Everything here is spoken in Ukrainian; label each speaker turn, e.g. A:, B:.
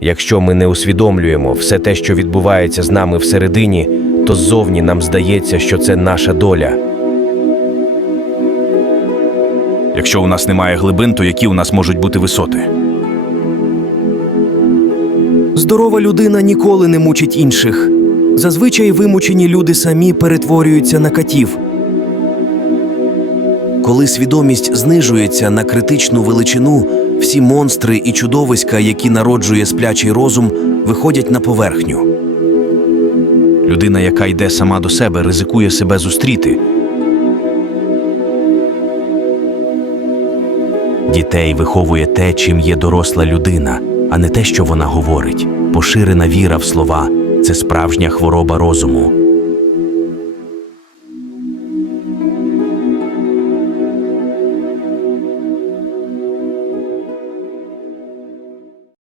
A: Якщо ми не усвідомлюємо все те, що відбувається з нами всередині, то ззовні нам здається, що це наша доля.
B: Якщо у нас немає глибин, то які у нас можуть бути висоти?
C: Здорова людина ніколи не мучить інших. Зазвичай вимучені люди самі перетворюються на катів. Коли свідомість знижується на критичну величину, всі монстри і чудовиська, які народжує сплячий розум, виходять на поверхню.
B: Людина, яка йде сама до себе, ризикує себе зустріти.
C: Дітей виховує те, чим є доросла людина, а не те, що вона говорить. Поширена віра в слова це справжня хвороба розуму.